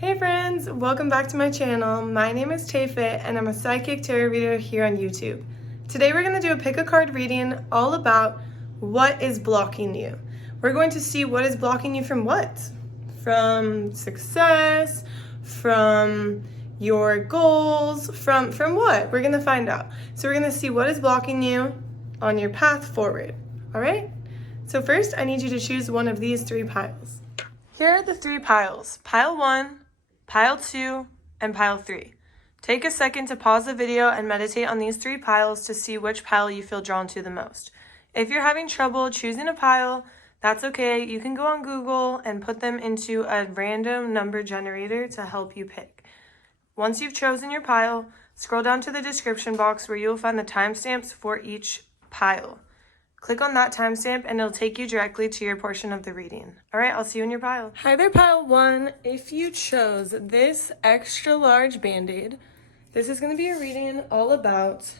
Hey friends, welcome back to my channel. My name is TAYFIT and I'm a psychic tarot reader here on YouTube. Today we're going to do a pick a card reading all about what is blocking you. We're going to see what is blocking you from what? From success, from your goals, from what? We're going to find out. So we're going to see what is blocking you on your path forward. All right? So first I need you to choose one of these three piles. Here are the three piles. Pile 1, Pile 2, and Pile 3. Take a second to pause the video and meditate on these three piles to see which pile you feel drawn to the most. If you're having trouble choosing a pile, that's okay. You can go on Google and put them into a random number generator to help you pick. Once you've chosen your pile, scroll down to the description box where you'll find the timestamps for each pile. Click on that timestamp and it'll take you directly to your portion of the reading. All right, I'll see you in your pile. Hi there, Pile 1. If you chose this extra large Band-Aid, this is going to be a reading all about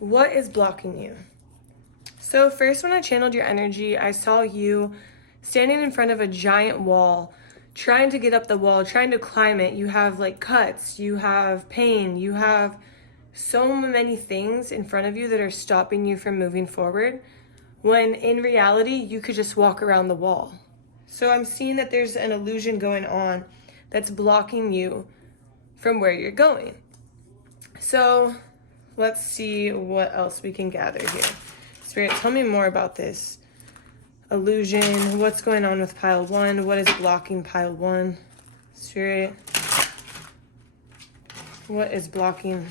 what is blocking you. So first, when I channeled your energy, I saw you standing in front of a giant wall, trying to get up the wall, trying to climb it. You have like cuts, you have pain, you have so many things in front of you that are stopping you from moving forward, when in reality you could just walk around the wall. So I'm seeing that there's an illusion going on that's blocking you from where you're going. So let's see what else we can gather here. Spirit, tell me more about this illusion. What's going on with Pile 1? What is blocking Pile 1? Spirit, what is blocking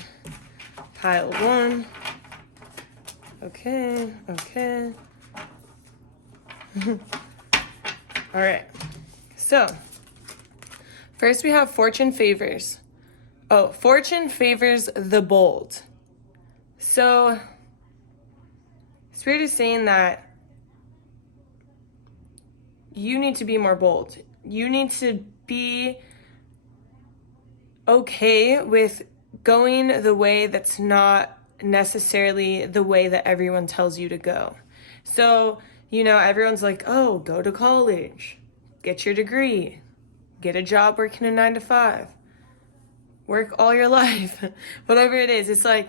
Pile 1? Okay. All right. So, first we have fortune favors. Oh, fortune favors the bold. So, Spirit is saying that you need to be more bold. You need to be okay with going the way that's not necessarily the way that everyone tells you to go. So, everyone's like, oh, go to college, get your degree, get a job working a 9-to-5, work all your life, whatever it is. It's like,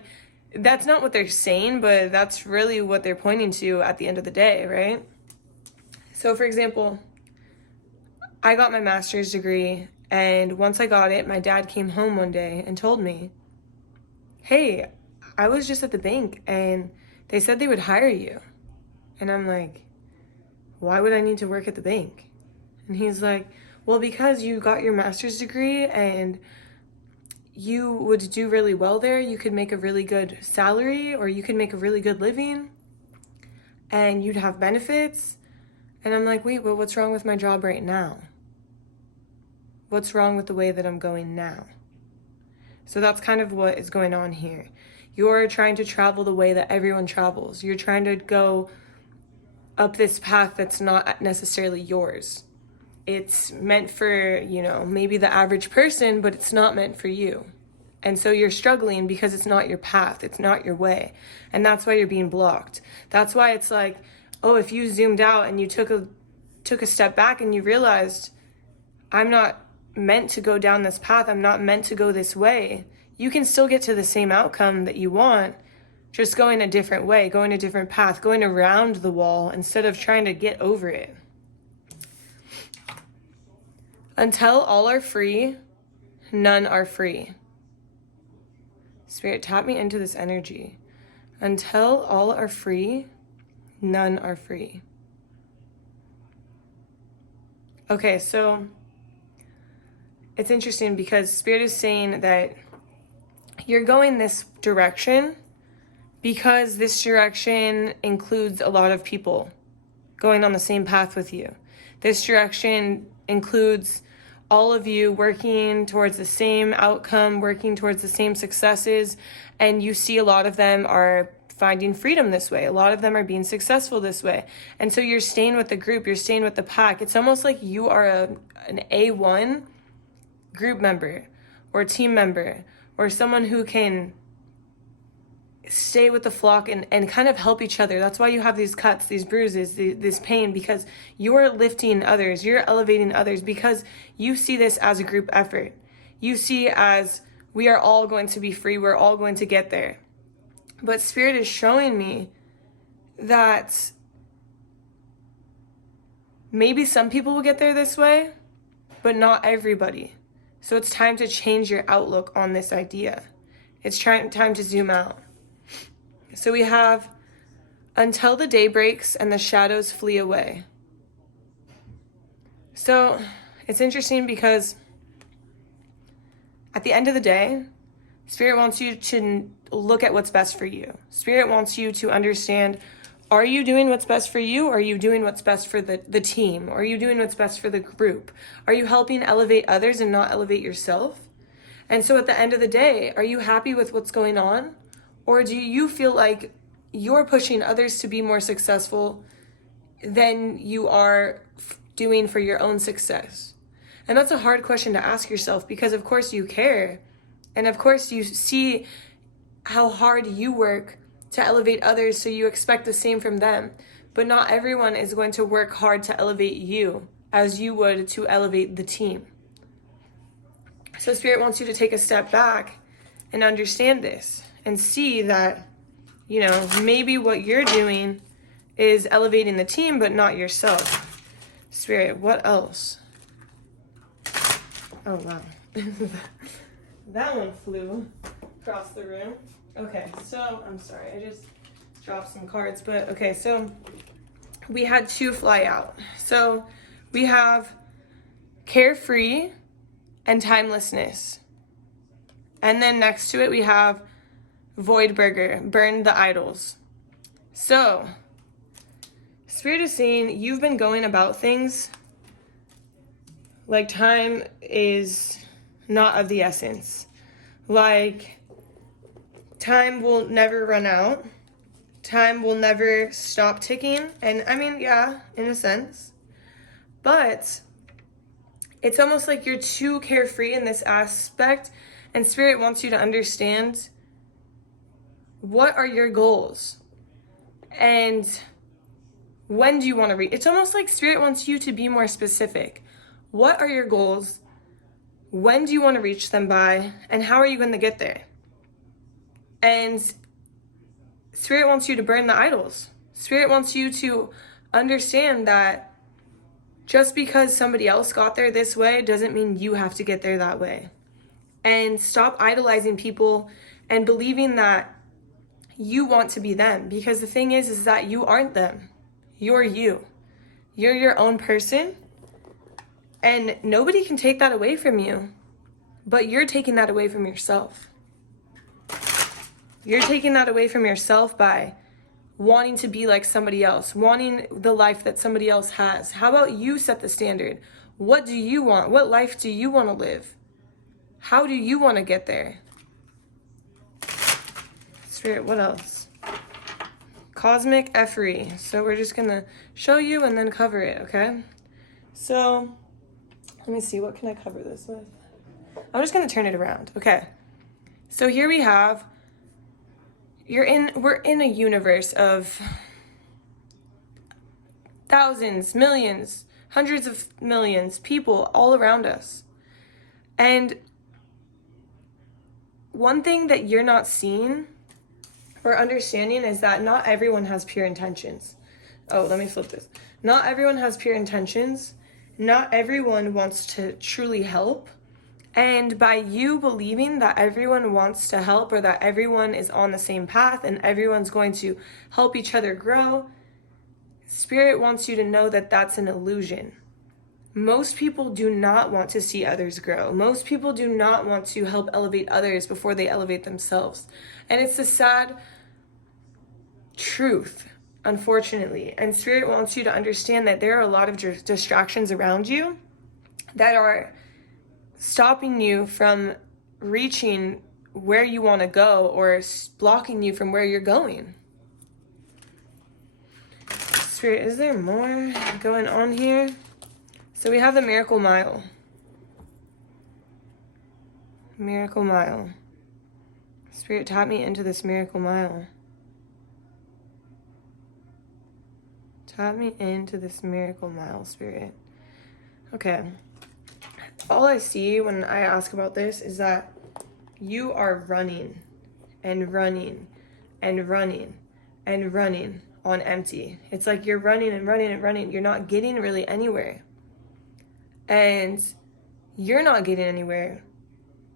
that's not what they're saying, but that's really what they're pointing to at the end of the day, right? So, for example, I got my master's degree, and once I got it, my dad came home one day and told me, hey, I was just at the bank and they said they would hire you. And I'm like, why would I need to work at the bank? And he's like, well, because you got your master's degree and you would do really well there. You could make a really good salary, or you could make a really good living, and you'd have benefits. And I'm like, wait, but what's wrong with my job right now? What's wrong with the way that I'm going now? So that's kind of what is going on here. You're trying to travel the way that everyone travels. You're trying to go up this path that's not necessarily yours. It's meant for, maybe the average person, but it's not meant for you. And so you're struggling because it's not your path. It's not your way. And that's why you're being blocked. That's why it's like, oh, if you zoomed out and you took a step back and you realized, I'm not meant to go down this path, I'm not meant to go this way, you can still get to the same outcome that you want, just going a different way, going a different path, going around the wall instead of trying to get over it. Until all are free, none are free. Spirit, tap me into this energy. Until all are free, none are free. Okay, so it's interesting because Spirit is saying that you're going this direction because this direction includes a lot of people going on the same path with you. This direction includes all of you working towards the same outcome, working towards the same successes, and you see a lot of them are finding freedom this way. A lot of them are being successful this way. And so you're staying with the group, you're staying with the pack. It's almost like you are an A1 group member or team member, or someone who can stay with the flock and kind of help each other. That's why you have these cuts, these bruises, this pain, because you're lifting others, you're elevating others, because you see this as a group effort. You see as we are all going to be free, we're all going to get there. But Spirit is showing me that maybe some people will get there this way, but not everybody. So it's time to change your outlook on this idea. It's time to zoom out. So we have, until the day breaks and the shadows flee away. So it's interesting because at the end of the day, Spirit wants you to look at what's best for you. Spirit wants you to understand, are you doing what's best for you? Or are you doing what's best for the team? Or are you doing what's best for the group? Are you helping elevate others and not elevate yourself? And so at the end of the day, are you happy with what's going on? Or do you feel like you're pushing others to be more successful than you are doing for your own success? And that's a hard question to ask yourself, because of course you care. And of course you see how hard you work to elevate others, so you expect the same from them. But not everyone is going to work hard to elevate you as you would to elevate the team. So Spirit wants you to take a step back and understand this and see that, you know, maybe what you're doing is elevating the team, but not yourself. Spirit, what else? Oh, wow. That one flew across the room. Okay, so I'm sorry, I just dropped some cards, but okay, so we had two fly out. So we have carefree and timelessness. And then next to it, we have void burger, burn the idols. So Spirit is saying you've been going about things like time is not of the essence. Like, time will never run out. Time will never stop ticking. And I mean, yeah, in a sense. But it's almost like you're too carefree in this aspect. And Spirit wants you to understand, what are your goals? And when do you want to reach? It's almost like Spirit wants you to be more specific. What are your goals? When do you want to reach them by? And how are you going to get there? And Spirit wants you to burn the idols. Spirit wants you to understand that just because somebody else got there this way doesn't mean you have to get there that way. And stop idolizing people and believing that you want to be them. Because the thing is that you aren't them. You're you. You're your own person. And nobody can take that away from you. But you're taking that away from yourself. You're taking that away from yourself by wanting to be like somebody else, wanting the life that somebody else has. How about you set the standard? What do you want? What life do you want to live? How do you want to get there? Spirit, what else? Cosmic effery. So we're just going to show you and then cover it, okay? So let me see, what can I cover this with? I'm just going to turn it around. Okay. So here we have, we're in a universe of thousands, millions, hundreds of millions people all around us. And one thing that you're not seeing or understanding is that not everyone has pure intentions. Oh, let me flip this. Not everyone has pure intentions. Not everyone wants to truly help. And by you believing that everyone wants to help, or that everyone is on the same path and everyone's going to help each other grow, Spirit wants you to know that that's an illusion. Most people do not want to see others grow. Most people do not want to help elevate others before they elevate themselves. And it's a sad truth, unfortunately. And Spirit wants you to understand that there are a lot of distractions around you that are stopping you from reaching where you want to go, or blocking you from where you're going. Spirit, is there more going on here? So we have the Miracle Mile. Miracle Mile. Spirit, tap me into this miracle mile. Tap me into this miracle mile, Spirit. Okay. All I see when I ask about this is that you are running and running and running and running on empty. It's like you're running and running and running. You're not getting really anywhere. And you're not getting anywhere,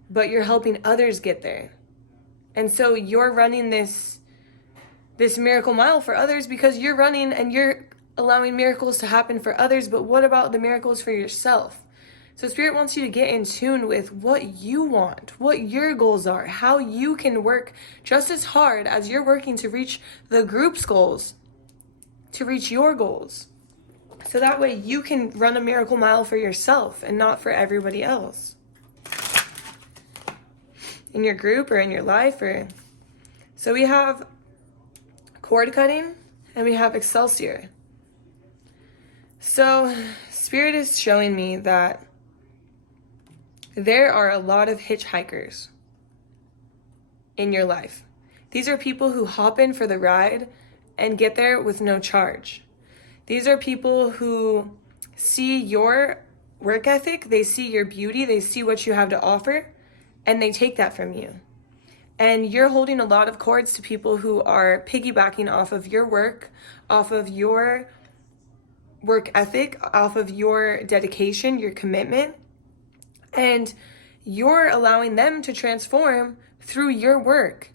but you're helping others get there. And so you're running this miracle mile for others because you're running and you're allowing miracles to happen for others, but what about the miracles for yourself? So Spirit wants you to get in tune with what you want, what your goals are, how you can work just as hard as you're working to reach the group's goals, to reach your goals. So that way you can run a miracle mile for yourself and not for everybody else. In your group or in your life. So we have cord cutting and we have Excelsior. So Spirit is showing me that there are a lot of hitchhikers in your life. These are people who hop in for the ride and get there with no charge. These are people who see your work ethic, they see your beauty, they see what you have to offer, and they take that from you. And you're holding a lot of cords to people who are piggybacking off of your work, off of your work ethic, off of your dedication, your commitment, and you're allowing them to transform through your work.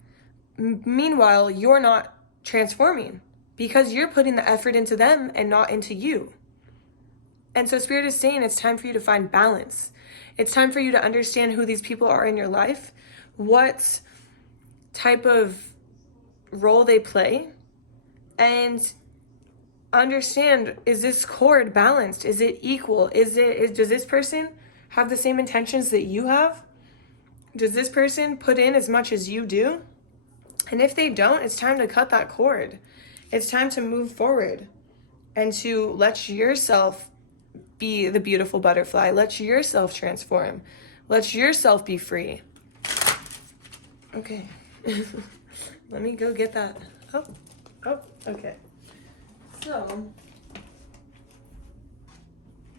Meanwhile, you're not transforming because you're putting the effort into them and not into you. And so Spirit is saying it's time for you to find balance. It's time for you to understand who these people are in your life, what type of role they play, and understand, is this cord balanced? Is it equal? Does this person have the same intentions that you have? Does this person put in as much as you do? And if they don't, it's time to cut that cord. It's time to move forward and to let yourself be the beautiful butterfly. Let yourself transform. Let yourself be free. Okay. Let me go get that. Oh, okay. So,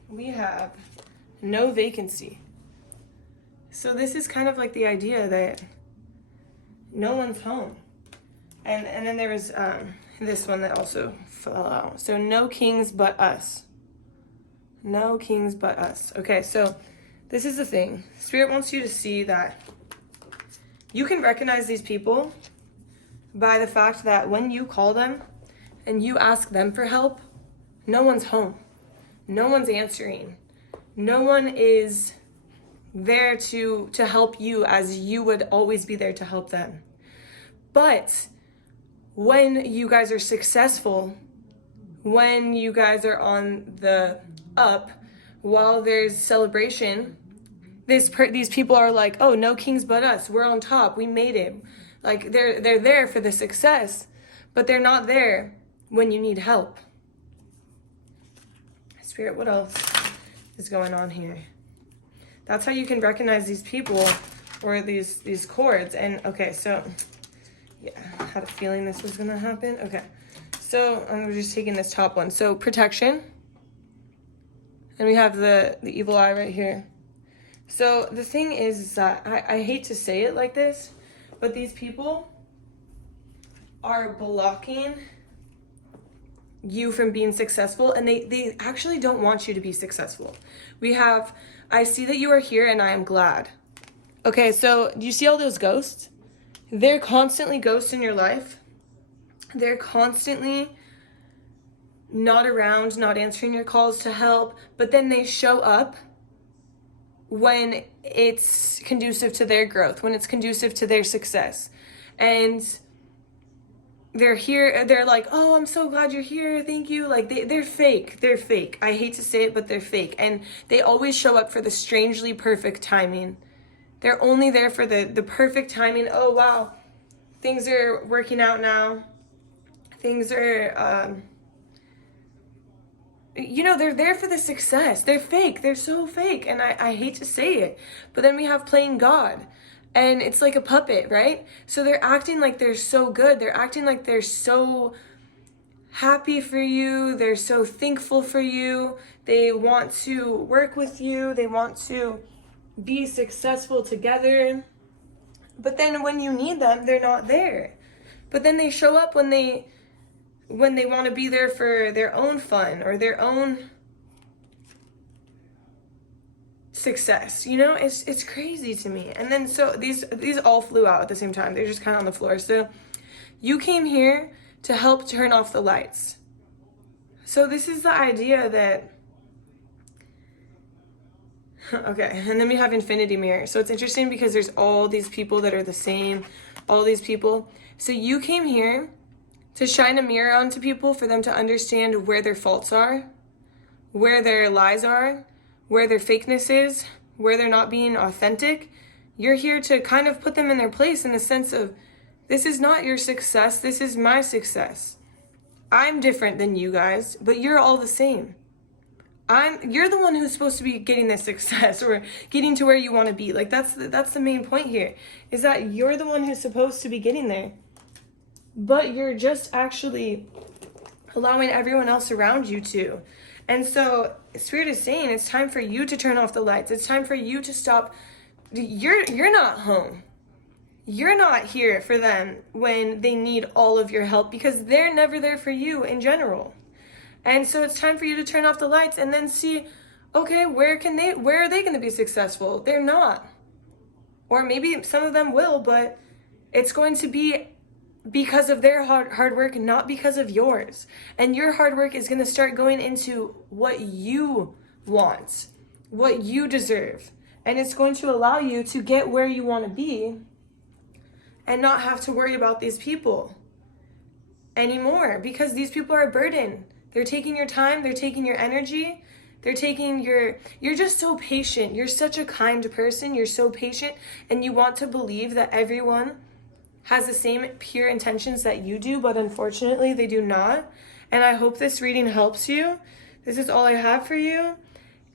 we have no vacancy. So this is kind of like the idea that no one's home. And then there was this one that also fell out. So no kings but us. No kings but us. Okay, so this is the thing. Spirit wants you to see that you can recognize these people by the fact that when you call them and you ask them for help, no one's home. No one's answering. No one is there to help you as you would always be there to help them. But when you guys are successful, when you guys are on the up, while there's celebration, these people are like, oh, no kings but us. We're on top. We made it. Like they're there for the success, but they're not there when you need help. Spirit, what else is going on here? That's how you can recognize these people or these cords. And okay, so yeah, I had a feeling this was gonna happen. Okay, so I'm just taking this top one. So protection, and we have the evil eye right here. So the thing is that I hate to say it like this, but these people are blocking you from being successful, and they actually don't want you to be successful. We have, I see that you are here and I am glad. Okay, so do you see all those ghosts? They're constantly ghosts in your life. They're constantly not around, not answering your calls to help, but then they show up when it's conducive to their growth, when it's conducive to their success. And they're here, they're like, oh, I'm so glad you're here, thank you. Like, they're fake, they're fake. I hate to say it, but they're fake. And they always show up for the strangely perfect timing. They're only there for the perfect timing. Oh, wow, things are working out now. Things are, they're there for the success. They're fake. They're so fake. And I hate to say it. But then we have playing God. And it's like a puppet, right? So they're acting like they're so good. They're acting like they're so happy for you. They're so thankful for you. They want to work with you. They want to be successful together. But then when you need them, they're not there. But then they show up when they want to be there for their own fun or their own success. You know, it's crazy to me. And then so these all flew out at the same time. They're just kind of on the floor. So you came here to help turn off the lights. So this is the idea that okay, and then we have infinity mirror. So it's interesting because there's all these people that are the same, all these people. So you came here to shine a mirror onto people for them to understand where their faults are, where their lies are, where their fakeness is, where they're not being authentic. You're here to kind of put them in their place in the sense of, this is not your success, this is my success. I'm different than you guys, but you're all the same. You're the one who's supposed to be getting this success or getting to where you want to be. Like that's the main point here, is that you're the one who's supposed to be getting there. But you're just actually allowing everyone else around you to. And so Spirit is saying it's time for you to turn off the lights. It's time for you to stop. You're not home. You're not here for them when they need all of your help, because they're never there for you in general. And so it's time for you to turn off the lights and then see, okay, where are they going to be successful? They're not. Or maybe some of them will, but it's going to be because of their hard work, not because of yours. And your hard work is going to start going into what you want, what you deserve. And it's going to allow you to get where you want to be and not have to worry about these people anymore, because these people are a burden. They're taking your time, they're taking your energy, they're taking you're just so patient. You're such a kind person, you're so patient, and you want to believe that everyone has the same pure intentions that you do, but unfortunately they do not. And I hope this reading helps you. This is all I have for you.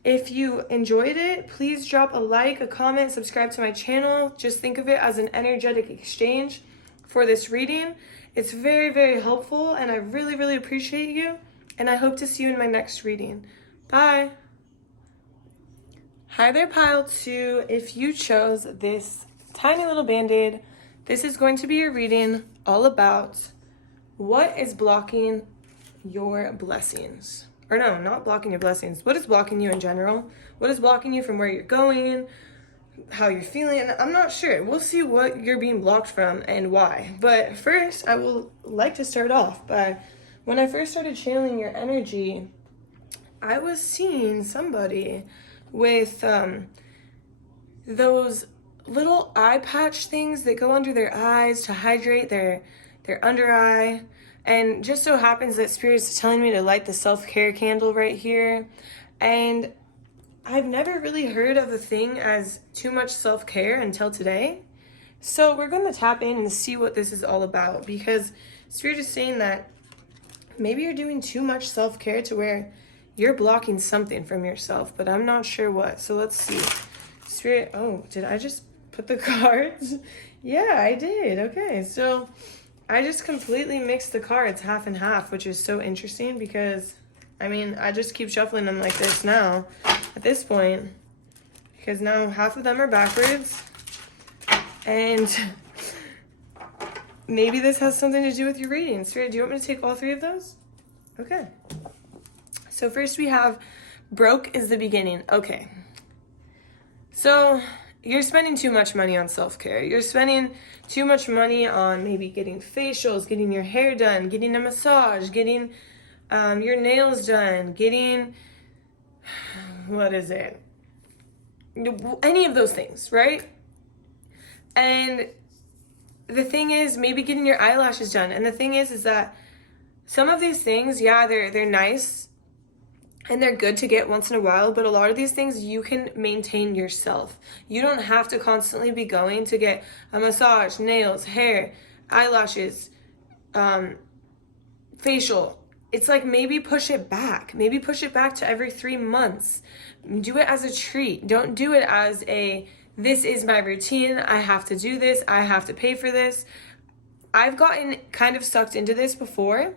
If you enjoyed it, please drop a like, a comment, subscribe to my channel. Just think of it as an energetic exchange for this reading. It's very, very helpful, and I really, really appreciate you. And I hope to see you in my next reading. Bye. Hi there, pile 2. If you chose this tiny little band-aid, this is going to be your reading all about what is blocking your blessings. Or no, not blocking your blessings. What is blocking you in general? What is blocking you from where you're going, how you're feeling? I'm not sure. We'll see what you're being blocked from and why. But first, I will like to start off by, when I first started channeling your energy, I was seeing somebody with those little eye patch things that go under their eyes to hydrate their under eye. And just so happens that Spirit's telling me to light the self-care candle right here. And I've never really heard of a thing as too much self-care until today. So we're going to tap in and see what this is all about, because Spirit is saying that maybe you're doing too much self-care to where you're blocking something from yourself, but I'm not sure what. So let's see. Spirit, oh, did I just put the cards? Yeah, I did. Okay, so I just completely mixed the cards half and half, which is so interesting because, I mean, I just keep shuffling them like this now at this point, because now half of them are backwards, and maybe this has something to do with your reading. Spirit, do you want me to take all 3 of those? Okay. So first we have broke is the beginning. Okay. So you're spending too much money on self-care. You're spending too much money on maybe getting facials, getting your hair done, getting a massage, getting your nails done, getting, what is it? Any of those things, right? And the thing is, maybe getting your eyelashes done. And the thing is that some of these things, yeah, they're nice and they're good to get once in a while, but a lot of these things you can maintain yourself. You don't have to constantly be going to get a massage, nails, hair, eyelashes, facial. It's like, maybe push it back. Maybe push it back to every 3 months. Do it as a treat. Don't do it as a, this is my routine. I have to do this. I have to pay for this. I've gotten kind of sucked into this before,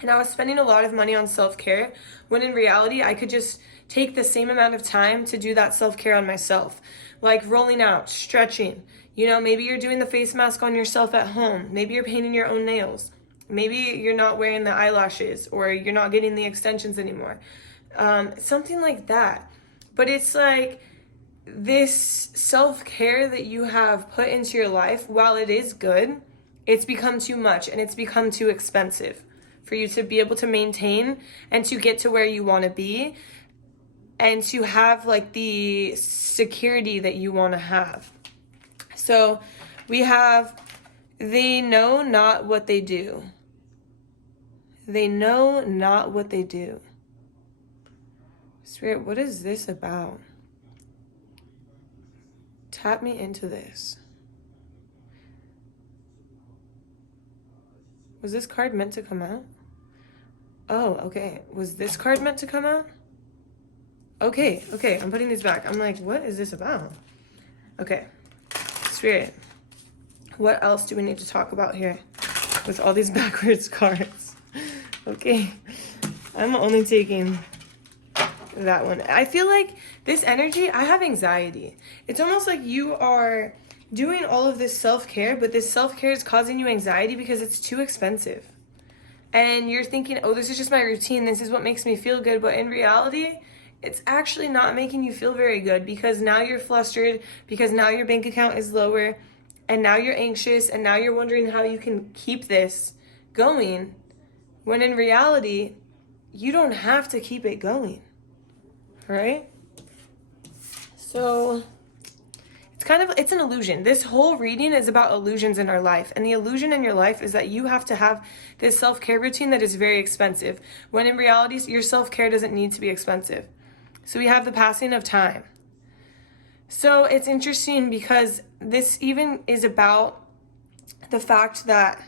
and I was spending a lot of money on self-care, when in reality, I could just take the same amount of time to do that self-care on myself. Like rolling out, stretching. You know, maybe you're doing the face mask on yourself at home. Maybe you're painting your own nails. Maybe you're not wearing the eyelashes, or you're not getting the extensions anymore. Something like that. But it's like this self-care that you have put into your life, while it is good, it's become too much and it's become too expensive for you to be able to maintain and to get to where you want to be and to have like the security that you want to have. So we have, they know not what they do. They know not what they do. Spirit, what is this about? Tap me into this. Was this card meant to come out? Oh, okay. Was this card meant to come out? Okay, I'm putting these back. I'm like, what is this about? Okay. Spirit, what else do we need to talk about here with all these backwards cards? Okay. I'm only taking that one. I feel like this energy, I have anxiety. It's almost like you are doing all of this self-care, but this self-care is causing you anxiety because it's too expensive. And you're thinking, oh, this is just my routine. This is what makes me feel good. But in reality, it's actually not making you feel very good, because now you're flustered, because now your bank account is lower, and now you're anxious, and now you're wondering how you can keep this going, when in reality, you don't have to keep it going, right? So it's an illusion. This whole reading is about illusions in our life. And the illusion in your life is that you have to have this self-care routine that is very expensive, when in reality, your self-care doesn't need to be expensive. So we have the passing of time. So it's interesting because this even is about the fact that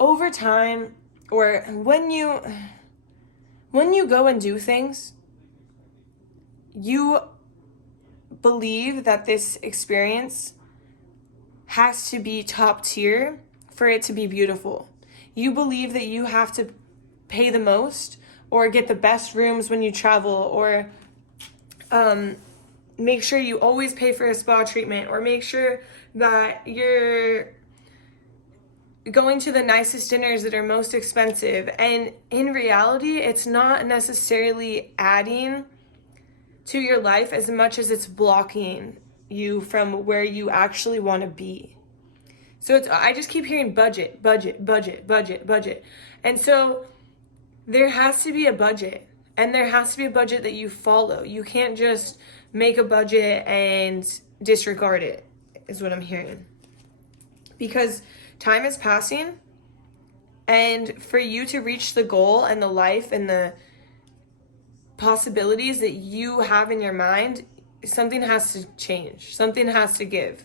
over time, or when you go and do things, you believe that this experience has to be top tier for it to be beautiful. You believe that you have to pay the most, or get the best rooms when you travel, or make sure you always pay for a spa treatment, or make sure that you're going to the nicest dinners that are most expensive. And in reality, it's not necessarily adding to your life as much as it's blocking you from where you actually want to be. So I just keep hearing budget. And so there has to be a budget, and there has to be a budget that you follow. You can't just make a budget and disregard it, is what I'm hearing. Because time is passing, and for you to reach the goal and the life and the possibilities that you have in your mind, something has to change. Something has to give.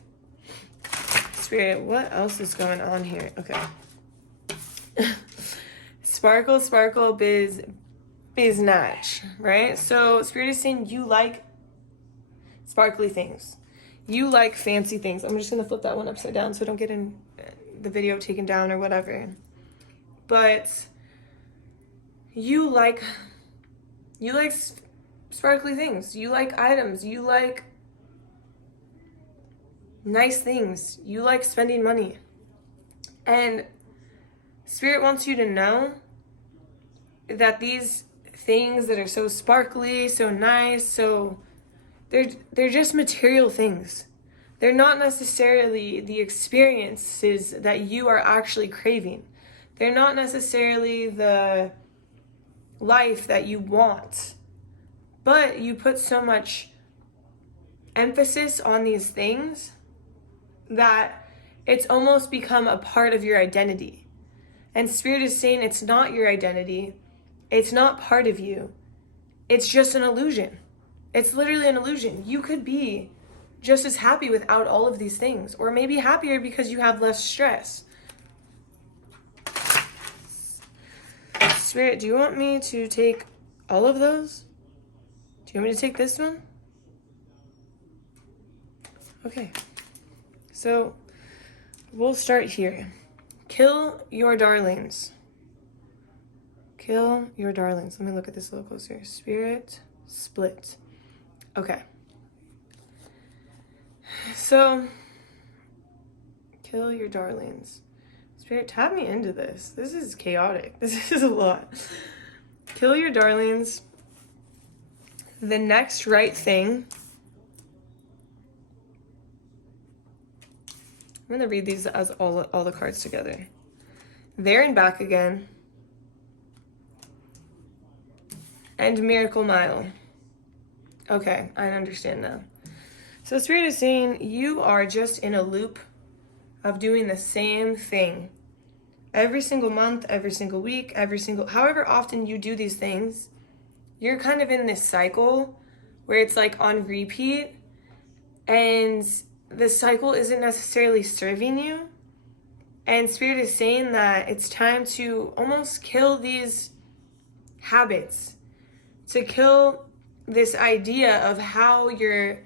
Spirit, what else is going on here? Okay. Sparkle, sparkle, biznatch, right? So Spirit is saying you like sparkly things. You like fancy things. I'm just going to flip that one upside down so I don't get in the video taken down or whatever. But you like sparkly things. You like items. You like nice things. You like spending money. And Spirit wants you to know that these things that are so sparkly, so nice, so they're just material things. They're not necessarily the experiences that you are actually craving. They're not necessarily the life that you want. But you put so much emphasis on these things that it's almost become a part of your identity. And Spirit is saying it's not your identity. It's not part of you. It's just an illusion. It's literally an illusion. You could be just as happy without all of these things, or maybe happier because you have less stress. Spirit, do you want me to take all of those? Do you want me to take this one? Okay. So we'll start here. Kill your darlings. Kill your darlings. Let me look at this a little closer. Spirit split. Okay. So, kill your darlings. Spirit, tap me into this. This is chaotic. This is a lot. Kill your darlings. The next right thing. I'm going to read these as all the cards together. There and back again. And Miracle Mile. Okay, I understand now. So Spirit is saying you are just in a loop of doing the same thing. Every single month, every single week, however often you do these things, you're kind of in this cycle where it's like on repeat, and the cycle isn't necessarily serving you. And Spirit is saying that it's time to almost kill these habits, to kill this idea of how you're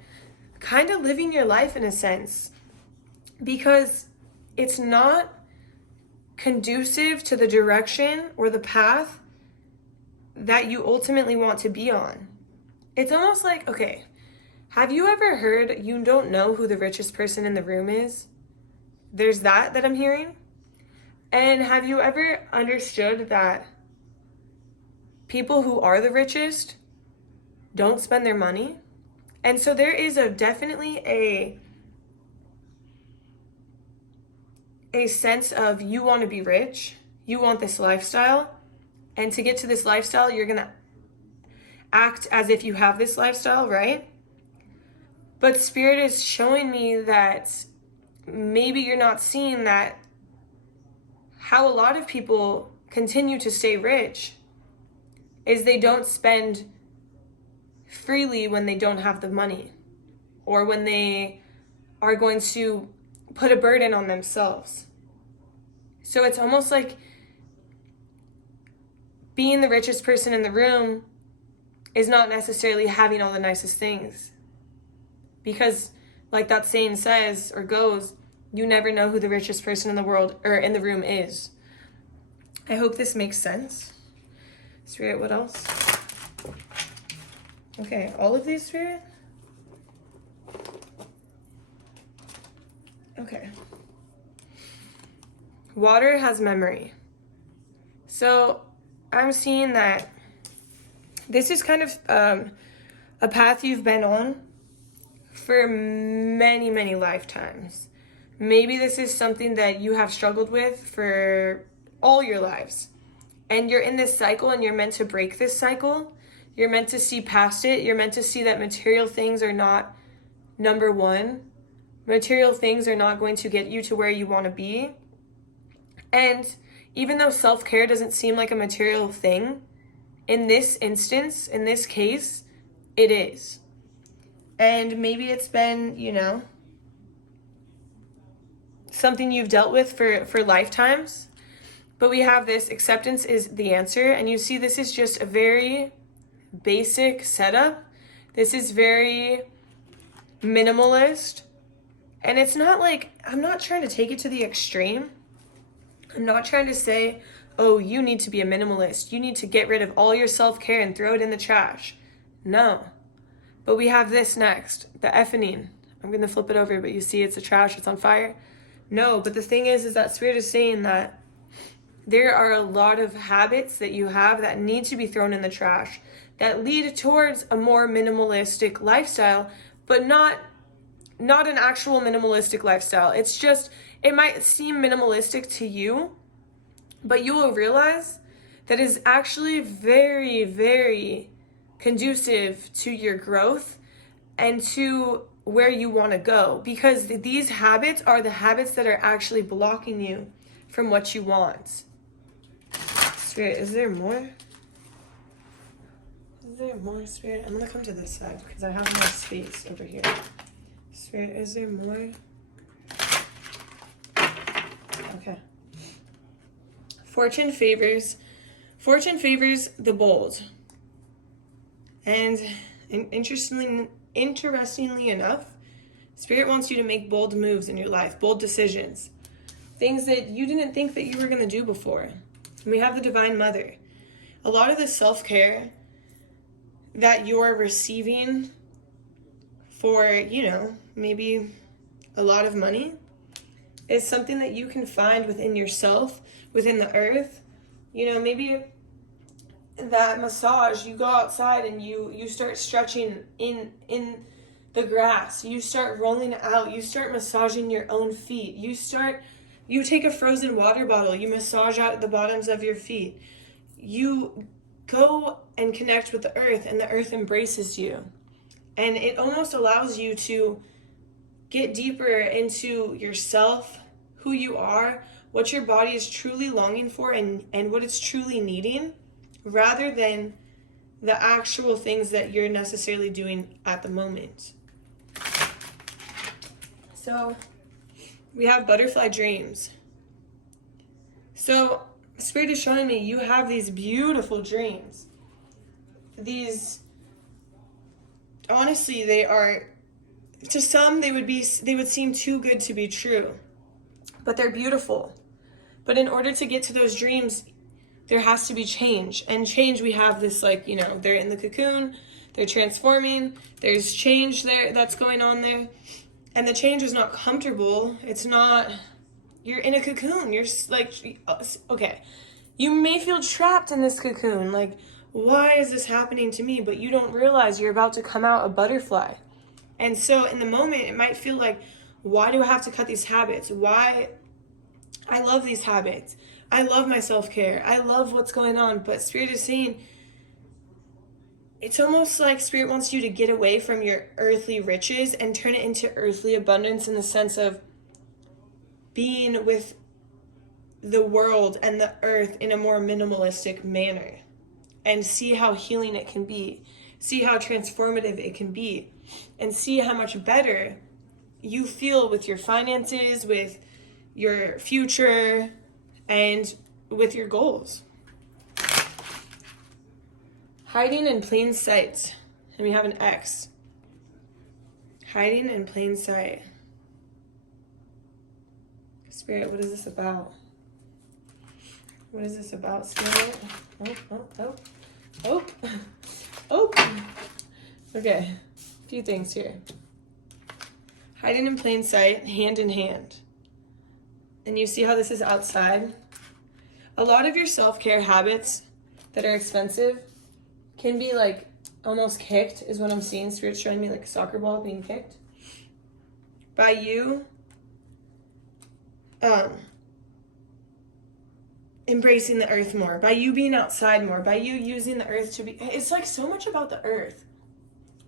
kind of living your life in a sense, because it's not conducive to the direction or the path that you ultimately want to be on. It's almost like, okay, have you ever heard you don't know who the richest person in the room is? There's that I'm hearing. And have you ever understood that people who are the richest don't spend their money? And so there is definitely a sense of you want to be rich, you want this lifestyle, and to get to this lifestyle, you're going to act as if you have this lifestyle, right? But Spirit is showing me that maybe you're not seeing that how a lot of people continue to stay rich is they don't spend freely when they don't have the money, or when they are going to put a burden on themselves. So it's almost like being the richest person in the room is not necessarily having all the nicest things, because like that saying says or goes, you never know who the richest person in the world or in the room is. I hope this makes sense. Spirit, what else? Okay, all of these, Spirit? Okay. Water has memory. So I'm seeing that this is kind of a path you've been on for many, many lifetimes. Maybe this is something that you have struggled with for all your lives. And you're in this cycle, and you're meant to break this cycle. You're meant to see past it. You're meant to see that material things are not number one. Material things are not going to get you to where you want to be. And even though self-care doesn't seem like a material thing, in this instance, in this case, it is. And maybe it's been, something you've dealt with for lifetimes. But we have this, acceptance is the answer. And you see, this is just a very basic setup. This is very minimalist. And it's not like, I'm not trying to take it to the extreme. I'm not trying to say, oh, you need to be a minimalist. You need to get rid of all your self-care and throw it in the trash. No. But we have this next, the effing. I'm going to flip it over, but you see it's a trash, it's on fire. No, but the thing is that Spirit is saying that there are a lot of habits that you have that need to be thrown in the trash, that lead towards a more minimalistic lifestyle, but not an actual minimalistic lifestyle. It's just, it might seem minimalistic to you, but you will realize that is actually very, very conducive to your growth and to where you want to go, because these habits are the habits that are actually blocking you from what you want. Spirit, is there more? Is there more, Spirit? I'm going to come to this side because I have more space over here. Spirit, is there more? Okay. Fortune favors the bold. And And interestingly enough, Spirit wants you to make bold moves in your life, bold decisions, things that you didn't think that you were going to do before. And we have the Divine Mother. A lot of the self-care that you're receiving for, maybe a lot of money is something that you can find within yourself, within the earth. Maybe that massage, you go outside and you start stretching in the grass, you start rolling out, you start massaging your own feet, you take a frozen water bottle, you massage out the bottoms of your feet, you go and connect with the earth, and the earth embraces you, and it almost allows you to get deeper into yourself, who you are, what your body is truly longing for, and what it's truly needing, rather than the actual things that you're necessarily doing at the moment. So we have butterfly dreams. So Spirit is showing me you have these beautiful dreams. These, honestly, they are, to some they would seem too good to be true, but they're beautiful. But in order to get to those dreams, there has to be change. And change, we have this, they're in the cocoon, they're transforming, there's change there that's going on there. And the change is not comfortable. It's not, you're in a cocoon. You're okay, you may feel trapped in this cocoon. Like, why is this happening to me? But you don't realize you're about to come out a butterfly. And so in the moment, it might feel like, why do I have to cut these habits? Why? I love these habits. I love my self-care. I love what's going on. But Spirit is saying, it's almost like Spirit wants you to get away from your earthly riches and turn it into earthly abundance, in the sense of being with the world and the earth in a more minimalistic manner, and see how healing it can be, see how transformative it can be, and see how much better you feel with your finances, with your future, and with your goals. Hiding in plain sight. And we have an X. Hiding in plain sight. Spirit, what is this about? What is this about, Spirit? Oh. Okay, a few things here. Hiding in plain sight, hand in hand. And you see how this is outside? A lot of your self-care habits that are expensive can be almost kicked, is what I'm seeing. Spirit's showing me like a soccer ball being kicked by you embracing the earth more, by you being outside more, by you using the earth to be, it's so much about the earth,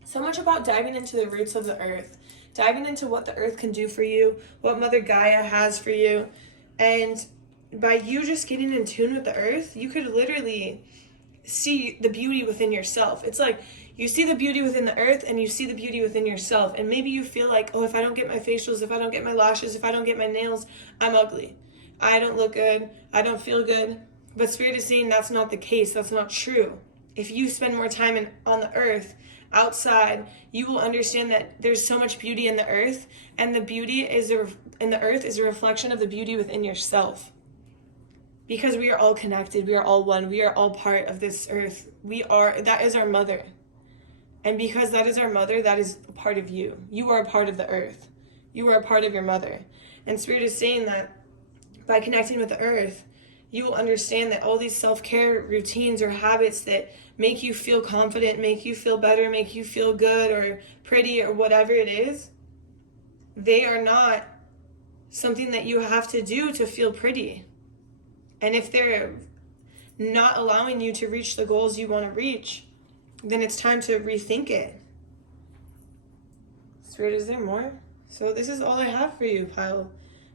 so much about diving into the roots of the earth, diving into what the earth can do for you, what Mother Gaia has for you. And by you just getting in tune with the earth, you could literally see the beauty within yourself. It's like you see the beauty within the earth and you see the beauty within yourself. And maybe you feel like, oh, if I don't get my facials, if I don't get my lashes, if I don't get my nails, I'm ugly. I don't look good. I don't feel good. But Spirit is saying that's not the case. That's not true. If you spend more time on the earth, outside, you will understand that there's so much beauty in the earth, and the beauty in the earth is a reflection of the beauty within yourself. Because we are all connected, we are all one, we are all part of this earth. That is our mother. And because that is our mother, that is a part of you. You are a part of the earth. You are a part of your mother. And Spirit is saying that by connecting with the earth, you will understand that all these self-care routines or habits that make you feel confident, make you feel better, make you feel good or pretty or whatever it is, they are not something that you have to do to feel pretty. And if they're not allowing you to reach the goals you want to reach, then it's time to rethink it. Spirit, is there more? So this is all I have for you, pile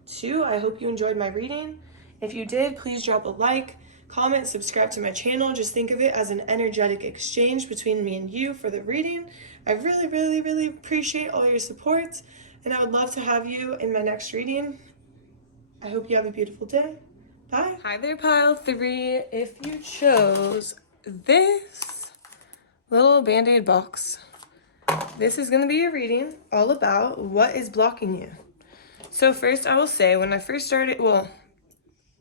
2. I hope you enjoyed my reading. If you did, please drop a like, comment, subscribe to my channel. Just think of it as an energetic exchange between me and you for the reading. I really, really, really appreciate all your support, and I would love to have you in my next reading. I hope you have a beautiful day. Bye. Hi there, pile 3. If you chose this little Band-Aid box, This is going to be a reading all about what is blocking you. So first I will say, when I first started, well,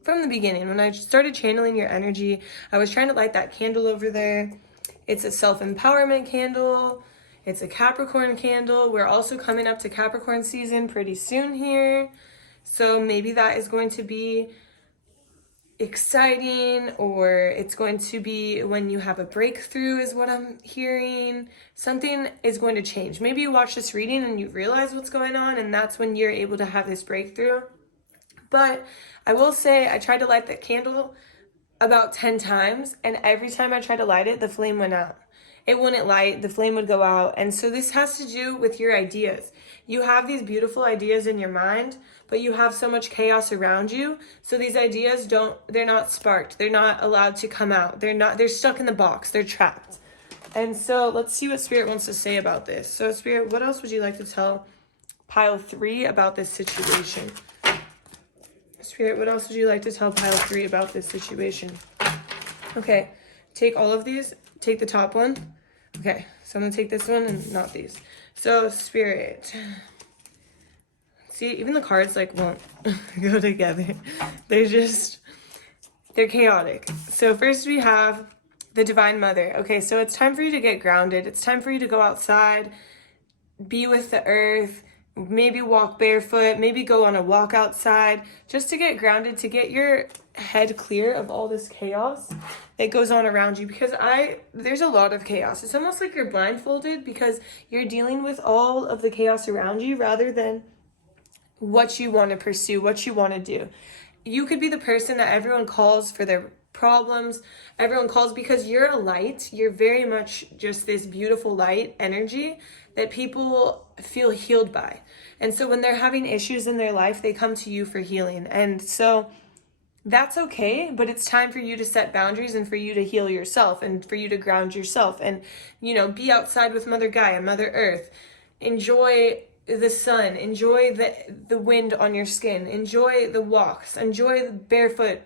from the beginning, when I started channeling your energy, I was trying to light that candle over there. It's a self-empowerment candle. It's a Capricorn candle. We're also coming up to Capricorn season pretty soon here. So maybe that is going to be exciting, or it's going to be when you have a breakthrough is what I'm hearing. Something is going to change. Maybe you watch this reading and you realize what's going on, and that's when you're able to have this breakthrough. But I will say I tried to light that candle about 10 times, and every time I tried to light it, the flame went out. It wouldn't light, the flame would go out. And so this has to do with your ideas. You have these beautiful ideas in your mind, but you have so much chaos around you. So these ideas they're not sparked. They're not allowed to come out. They're stuck in the box. They're trapped. And so let's see what Spirit wants to say about this. So Spirit, what else would you like to tell pile 3 about this situation? Spirit, what else would you like to tell pile 3 about this situation? Okay, take all of these. Take the top one. Okay, so I'm going to take this one and not these. So, Spirit. See, even the cards, like, won't go together. They're chaotic. So, first we have the Divine Mother. Okay, so it's time for you to get grounded. It's time for you to go outside, be with the earth, maybe walk barefoot, maybe go on a walk outside, just to get grounded, to get your head clear of all this chaos that goes on around you, because there's a lot of chaos. It's almost like you're blindfolded because you're dealing with all of the chaos around you rather than what you want to pursue, what you want to do. You could be the person that everyone calls for their problems. Everyone calls because you're a light. You're very much just this beautiful light energy that people feel healed by. And so when they're having issues in their life, they come to you for healing. And so that's okay, but it's time for you to set boundaries and for you to heal yourself and for you to ground yourself and, be outside with Mother Gaia, Mother Earth. Enjoy the sun, enjoy the wind on your skin, enjoy the walks, enjoy the barefoot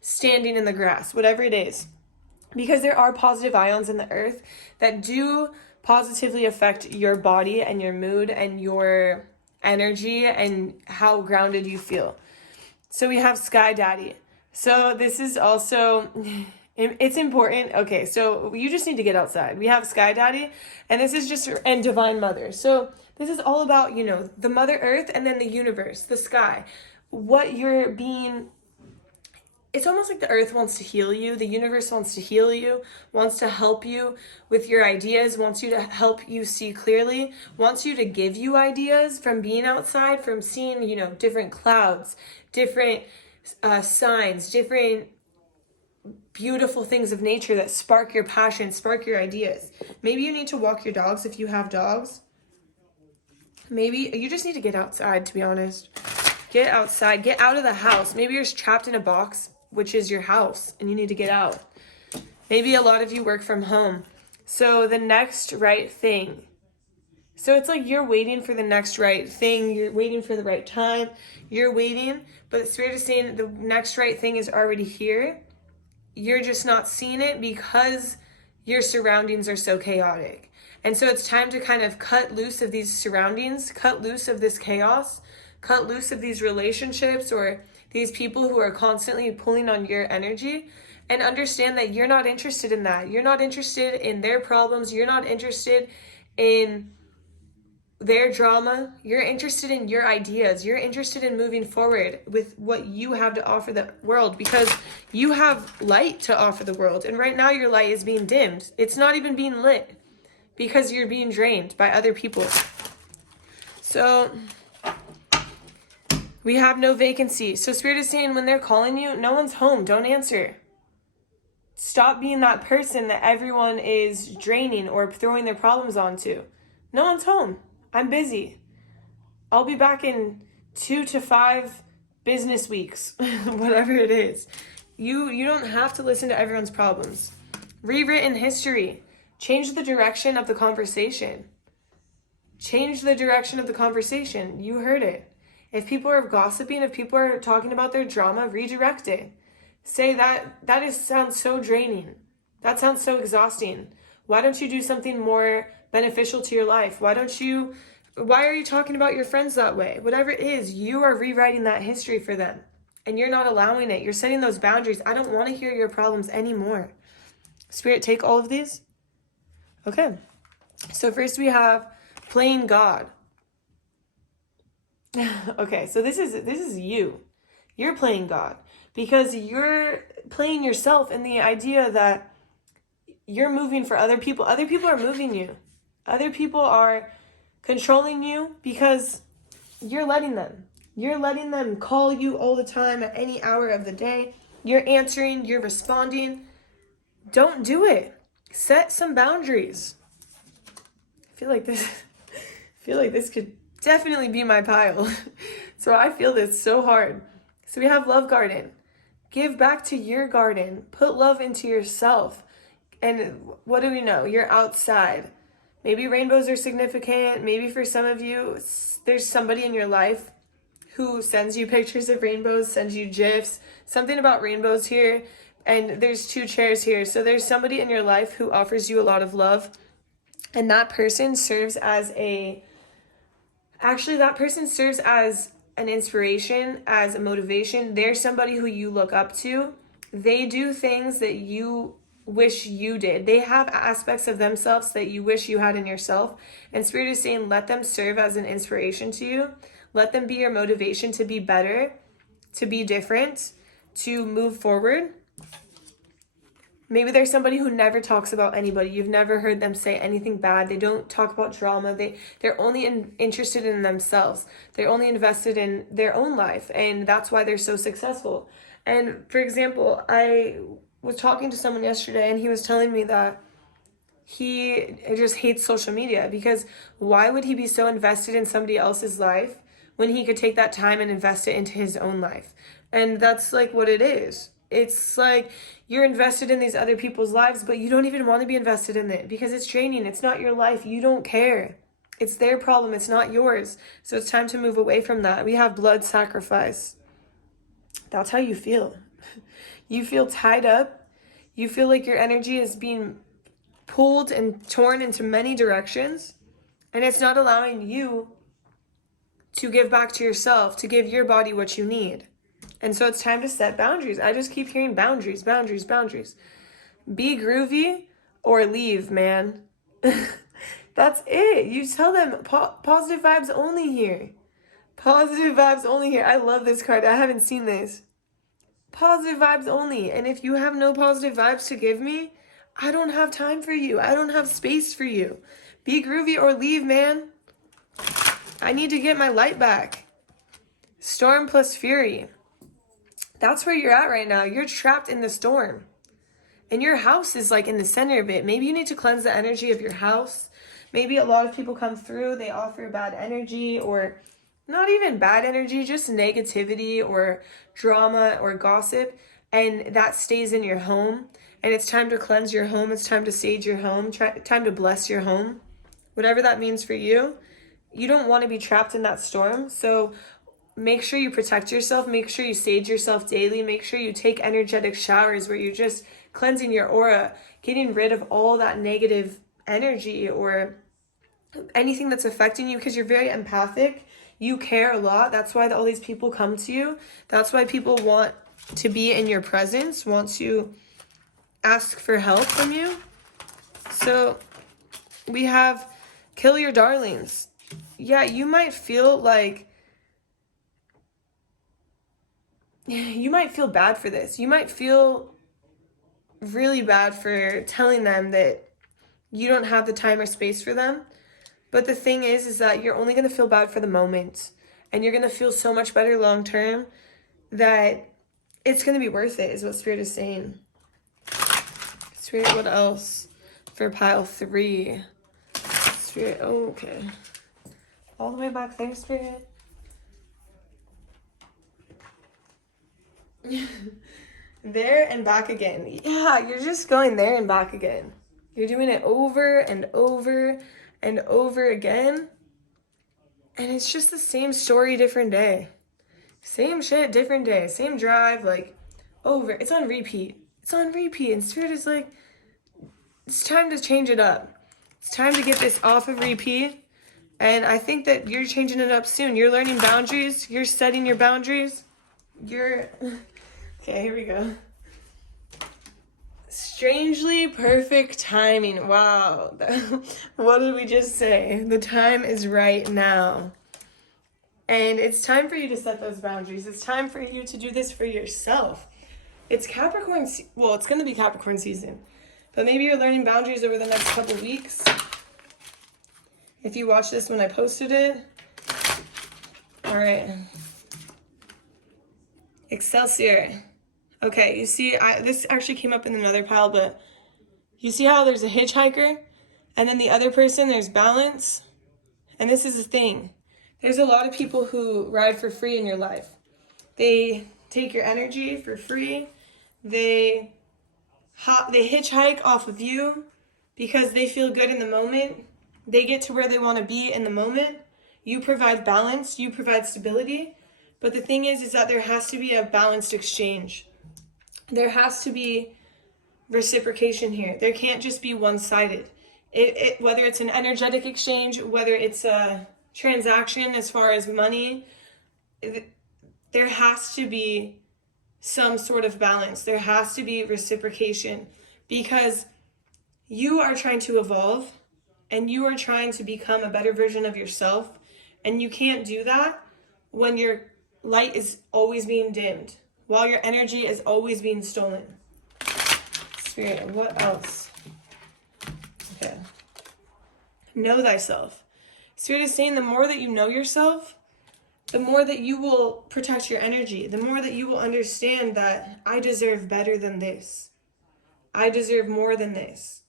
standing in the grass, whatever it is. Because there are positive ions in the earth that do positively affect your body and your mood and your energy and how grounded you feel. So we have Sky Daddy. So this is also, it's important. Okay, so you just need to get outside. We have Sky Daddy, and this is and Divine Mother. So this is all about, the Mother Earth and then the universe, the sky. What you're being, it's almost like the earth wants to heal you. The universe wants to heal you, wants to help you with your ideas, wants you to help you see clearly, wants you to give you ideas from being outside, from seeing, different clouds, different signs, different beautiful things of nature that spark your passion, spark your ideas. Maybe you need to walk your dogs if you have dogs. Maybe you just need to get outside, to be honest. Get outside, get out of the house. Maybe you're trapped in a box, which is your house, and you need to get out. Maybe a lot of you work from home. So the next right thing. So it's like you're waiting for the next right thing. You're waiting for the right time. You're waiting, but Spirit is saying the next right thing is already here. You're just not seeing it because your surroundings are so chaotic. And so it's time to kind of cut loose of these surroundings, cut loose of this chaos, cut loose of these relationships or these people who are constantly pulling on your energy, and understand that you're not interested in that. You're not interested in their problems. You're not interested in their drama. You're interested in your ideas. You're interested in moving forward with what you have to offer the world, because you have light to offer the world. And right now your light is being dimmed. It's not even being lit because you're being drained by other people. So we have no vacancy. So Spirit is saying when they're calling you, no one's home. Don't answer. Stop being that person that everyone is draining or throwing their problems onto. No one's home. I'm busy. I'll be back in 2 to 5 business weeks, whatever it is. You don't have to listen to everyone's problems. Rewritten history. Change the direction of the conversation. Change the direction of the conversation. You heard it. If people are gossiping, if people are talking about their drama, redirect it. Say sounds so draining. That sounds so exhausting. Why don't you do something more beneficial to your life? Why are you talking about your friends that way? Whatever it is, you are rewriting that history for them. And you're not allowing it. You're setting those boundaries. I don't want to hear your problems anymore. Spirit, take all of these. Okay. So first we have playing God. Okay, so this is you. You're playing God because you're playing yourself in the idea that you're moving for other people. Other people are moving you. Other people are controlling you because you're letting them. You're letting them call you all the time at any hour of the day. You're answering, you're responding. Don't do it. Set some boundaries. I feel like this could definitely be my pile. So I feel this so hard. So we have love garden. Give back to your garden. Put love into yourself. And what do we know? You're outside. Maybe rainbows are significant. Maybe for some of you, there's somebody in your life who sends you pictures of rainbows, sends you GIFs, something about rainbows here. And there's 2 chairs here. So there's somebody in your life who offers you a lot of love. And that person serves as an inspiration, as a motivation. They're somebody who you look up to. They do things that you wish you did. They have aspects of themselves that you wish you had in yourself. And Spirit is saying, let them serve as an inspiration to you. Let them be your motivation to be better, to be different, to move forward. Maybe there's somebody who never talks about anybody. You've never heard them say anything bad. They don't talk about drama. They're only interested in themselves. They're only invested in their own life. And that's why they're so successful. And for example, I was talking to someone yesterday and he was telling me that he just hates social media because why would he be so invested in somebody else's life when he could take that time and invest it into his own life? And that's like what it is. It's like you're invested in these other people's lives, but you don't even want to be invested in it because it's draining. It's not your life. You don't care. It's their problem. It's not yours. So it's time to move away from that. We have blood sacrifice. That's how you feel. You feel tied up. You feel like your energy is being pulled and torn into many directions. And it's not allowing you to give back to yourself, to give your body what you need. And so it's time to set boundaries. I just keep hearing boundaries, boundaries, boundaries. Be groovy or leave, man. That's it. You tell them positive vibes only here. Positive vibes only here. I love this card. I haven't seen this. Positive vibes only. And if you have no positive vibes to give me, I don't have time for you. I don't have space for you. Be groovy or leave, man. I need to get my light back. Storm plus fury. That's where you're at right now. You're trapped in the storm. And your house is like in the center of it. Maybe you need to cleanse the energy of your house. Maybe a lot of people come through, they offer bad energy, or not even bad energy, just negativity or drama or gossip. And that stays in your home. And it's time to cleanse your home. It's time to sage your home. Time to bless your home. Whatever that means for you. You don't want to be trapped in that storm. So make sure you protect yourself. Make sure you sage yourself daily. Make sure you take energetic showers where you're just cleansing your aura, getting rid of all that negative energy or anything that's affecting you, because you're very empathic. You care a lot. That's why all these people come to you. That's why people want to be in your presence, want to ask for help from you. So we have kill your darlings. Yeah, you might feel like you might feel bad for this. You might feel really bad for telling them that you don't have the time or space for them. But the thing is that you're only going to feel bad for the moment. And you're going to feel so much better long term that it's going to be worth it, is what Spirit is saying. Spirit, what else for pile 3? Spirit, oh, okay. All the way back there, Spirit. There and back again. Yeah, you're just going there and back again. You're doing it over and over and over again. And it's just the same story, different day. Same shit, different day. Same drive, like, over. It's on repeat. It's on repeat. And Spirit is like, it's time to change it up. It's time to get this off of repeat. And I think that you're changing it up soon. You're learning boundaries. You're setting your boundaries. Okay, here we go. Strangely perfect timing. Wow. What did we just say? The time is right now. And it's time for you to set those boundaries. It's time for you to do this for yourself. It's Capricorn, well, it's going to be Capricorn season. But maybe you're learning boundaries over the next couple weeks. If you watch this when I posted it. All right. Excelsior. Okay, you see, this actually came up in another pile, but you see how there's a hitchhiker? And then the other person, there's balance. And this is the thing. There's a lot of people who ride for free in your life. They take your energy for free. They hitchhike off of you because they feel good in the moment. They get to where they want to be in the moment. You provide balance. You provide stability. But the thing is that there has to be a balanced exchange. There has to be reciprocation here. There can't just be one-sided. Whether it's an energetic exchange, whether it's a transaction as far as money, there has to be some sort of balance. There has to be reciprocation because you are trying to evolve and you are trying to become a better version of yourself. And you can't do that when your light is always being dimmed, while your energy is always being stolen. Spirit, what else? Okay. Know thyself. Spirit is saying the more that you know yourself, the more that you will protect your energy, the more that you will understand that I deserve better than this. I deserve more than this.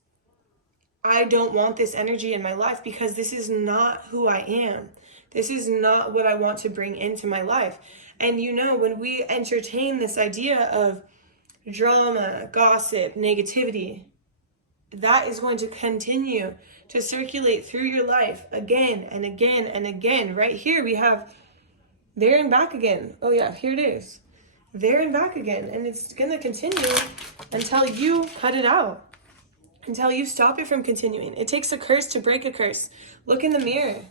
I don't want this energy in my life because this is not who I am. This is not what I want to bring into my life. And you know, when we entertain this idea of drama, gossip, negativity, that is going to continue to circulate through your life again and again and again. Right here we have there and back again. Oh yeah, here it is. There and back again. And it's going to continue until you cut it out. Until you stop it from continuing. It takes a curse to break a curse. Look in the mirror.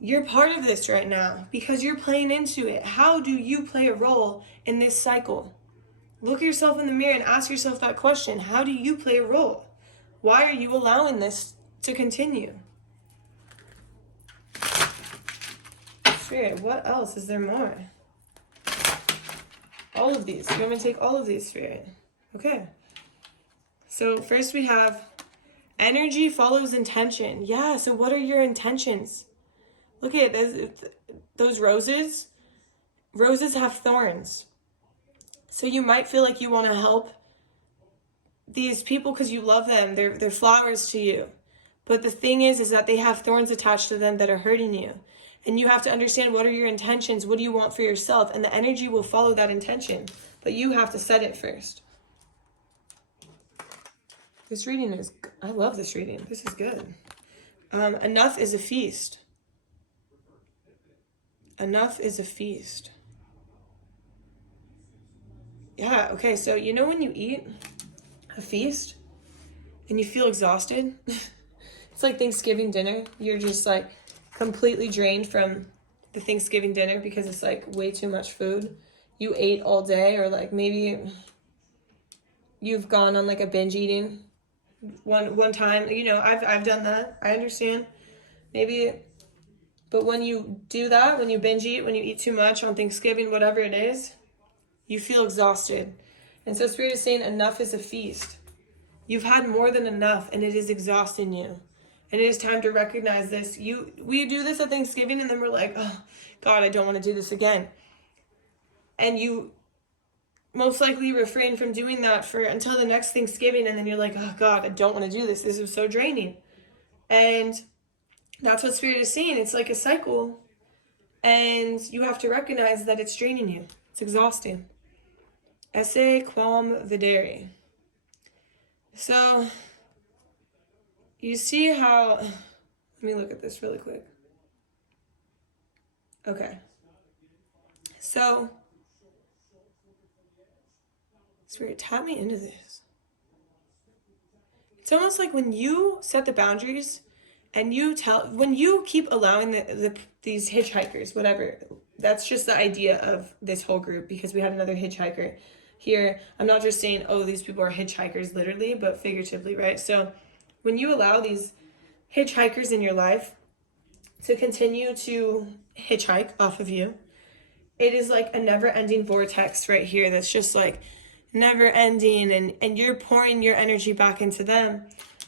You're part of this right now because you're playing into it. How do you play a role in this cycle? Look yourself in the mirror and ask yourself that question. How do you play a role? Why are you allowing this to continue? Spirit, what else? Is there more? All of these. You want me to take all of these, Spirit? Okay. So first we have energy follows intention. Yeah, so what are your intentions? Look at those roses. Roses have thorns. So you might feel like you want to help these people because you love them. They're flowers to you. But the thing is that they have thorns attached to them that are hurting you. And you have to understand, what are your intentions? What do you want for yourself? And the energy will follow that intention. But you have to set it first. This reading is, I love this reading. This is good. Enough is a feast. Enough is a feast. Yeah, okay, so you know when you eat a feast and you feel exhausted? It's like Thanksgiving dinner. You're just like completely drained from the Thanksgiving dinner because it's like way too much food. You ate all day, or like maybe you've gone on like a binge eating one time. You know, I've done that. I understand. Maybe, but when you do that, when you binge eat, when you eat too much on Thanksgiving, whatever it is, you feel exhausted. And so Spirit is saying enough is a feast. You've had more than enough and it is exhausting you. And it is time to recognize this. We do this at Thanksgiving and then we're like, oh, God, I don't want to do this again. And you most likely refrain from doing that until the next Thanksgiving. And then you're like, oh, God, I don't want to do this. This is so draining. And that's what Spirit is saying. It's like a cycle. And you have to recognize that it's draining you. It's exhausting. Esse quam videre. So, you see how, let me look at this really quick. Okay. So, Spirit, tap me into this. It's almost like when you set the boundaries and when you keep allowing these hitchhikers, whatever, that's just the idea of this whole group, because we had another hitchhiker here. I'm not just saying, oh, these people are hitchhikers literally, but figuratively, right? So when you allow these hitchhikers in your life to continue to hitchhike off of you, it is like a never-ending vortex right here that's just like never-ending, and you're pouring your energy back into them.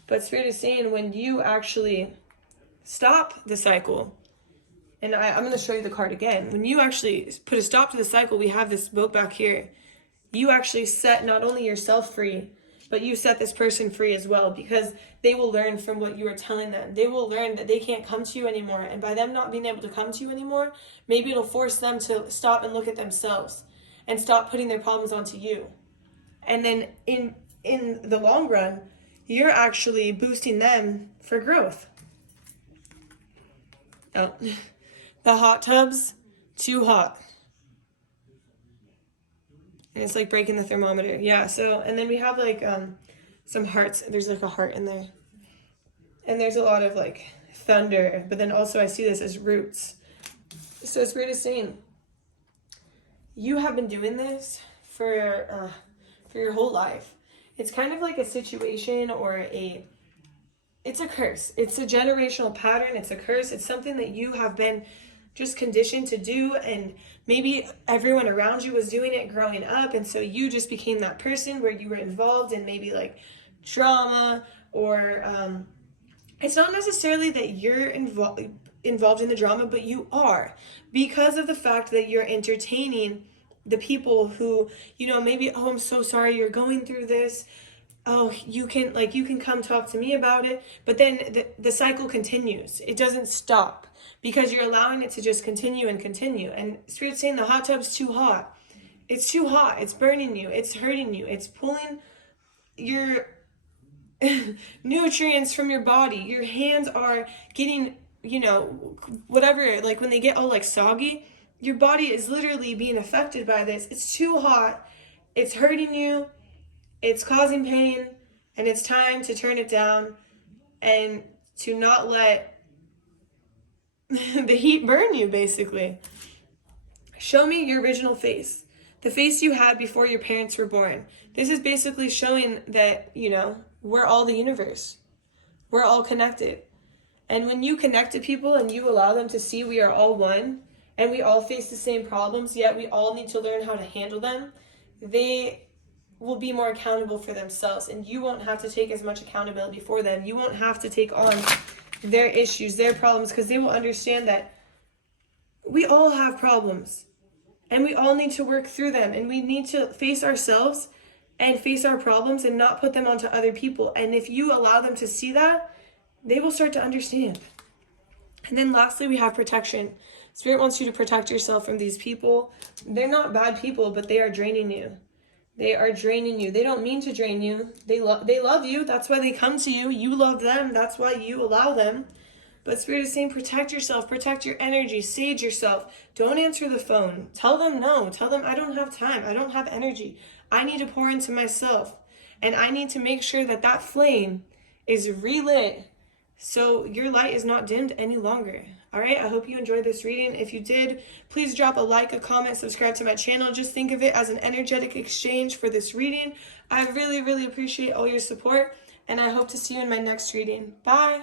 But Spirit is saying, when you actually stop the cycle, and I'm going to show you the card again. When you actually put a stop to the cycle, we have this boat back here. You actually set not only yourself free, but you set this person free as well, because they will learn from what you are telling them. They will learn that they can't come to you anymore. And by them not being able to come to you anymore, maybe it'll force them to stop and look at themselves and stop putting their problems onto you. And then in the long run, you're actually boosting them for growth. Oh, the hot tub's too hot. And it's like breaking the thermometer. Yeah, so, and then we have like some hearts. There's like a heart in there. And there's a lot of like thunder, but then also I see this as roots. So Spirit is saying, you have been doing this for your whole life. It's kind of like a situation or it's a curse. It's a generational pattern. It's a curse. It's something that you have been just conditioned to do, and maybe everyone around you was doing it growing up, and so you just became that person where you were involved in maybe like drama, or it's not necessarily that you're involved in the drama, but you are, because of the fact that you're entertaining the people who, you know, maybe, oh, I'm so sorry you're going through this. Oh, you can come talk to me about it. But then the cycle continues. It doesn't stop, because you're allowing it to just continue and continue. And Spirit's saying the hot tub's too hot. It's too hot. It's burning you. It's hurting you. It's pulling your nutrients from your body. Your hands are getting, you know, whatever, like when they get all like soggy, your body is literally being affected by this. It's too hot. It's hurting you. It's causing pain, and it's time to turn it down and to not let the heat burn you, basically. Show me your original face, the face you had before your parents were born. This is basically showing that, you know, we're all the universe. We're all connected. And when you connect to people and you allow them to see we are all one, and we all face the same problems, yet we all need to learn how to handle them, they will be more accountable for themselves, and you won't have to take as much accountability for them. You won't have to take on their issues, their problems, because they will understand that we all have problems and we all need to work through them, and we need to face ourselves and face our problems and not put them onto other people. And if you allow them to see that, they will start to understand. And then lastly, we have protection. Spirit wants you to protect yourself from these people. They're not bad people, but they are draining you. They are draining you. They don't mean to drain you. They love you. That's why they come to you. You love them. That's why you allow them. But Spirit is saying, protect yourself. Protect your energy. Sage yourself. Don't answer the phone. Tell them no. Tell them, I don't have time. I don't have energy. I need to pour into myself. And I need to make sure that that flame is relit, so your light is not dimmed any longer. All right, I hope you enjoyed this reading. If you did, please drop a like, a comment, subscribe to my channel. Just think of it as an energetic exchange for this reading. I really, really appreciate all your support, and I hope to see you in my next reading. Bye.